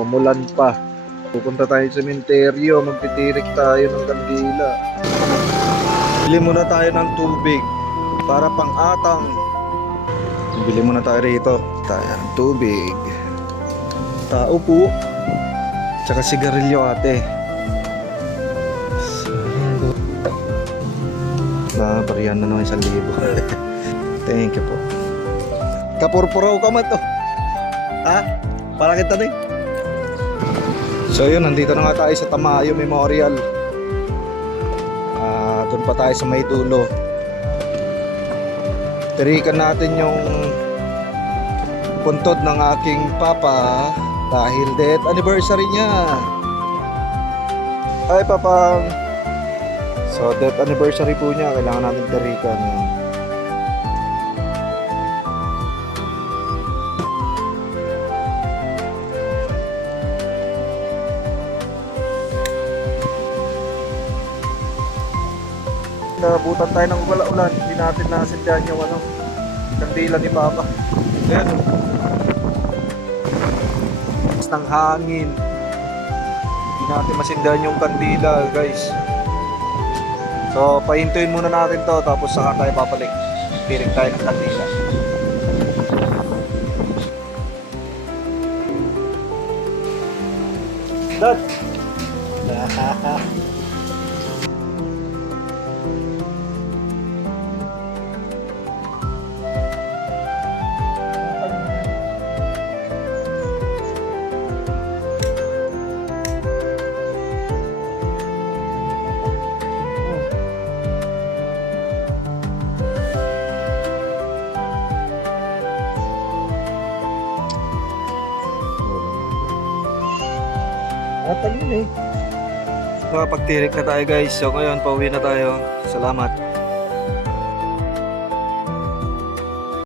Umulan pa. Pupunta tayo sa sementeryo, magtitirik tayo ng kandila. Bili muna tayo ng tubig para pang-atang. Bili muna tayo rito. Tayo ng tubig. Tao po. Tsaka sigarilyo ate. Bariyan na naman 1,000. Thank you po. Kapurpuraw ka man to. Ha? Para kita na. So yun, nandito na nga tayo sa Tamayo Memorial. Doon pa tayo sa may dulo. Tirikan natin yung puntod ng aking papa dahil death anniversary niya. Ay papang. So death anniversary po niya, kailangan natin tirikan yun. Nabutan tayo ng ulan, hindi natin nasindihan yung kandila ni Papa. Ayan o. Ng hangin. Hindi natin masindihan yung kandila guys. So pahintuin muna natin to, tapos saka tayo papalik. Piring tayo ng kandila. Dad! Nakapagtirik na tayo guys. So ngayon pauwi na tayo. Salamat.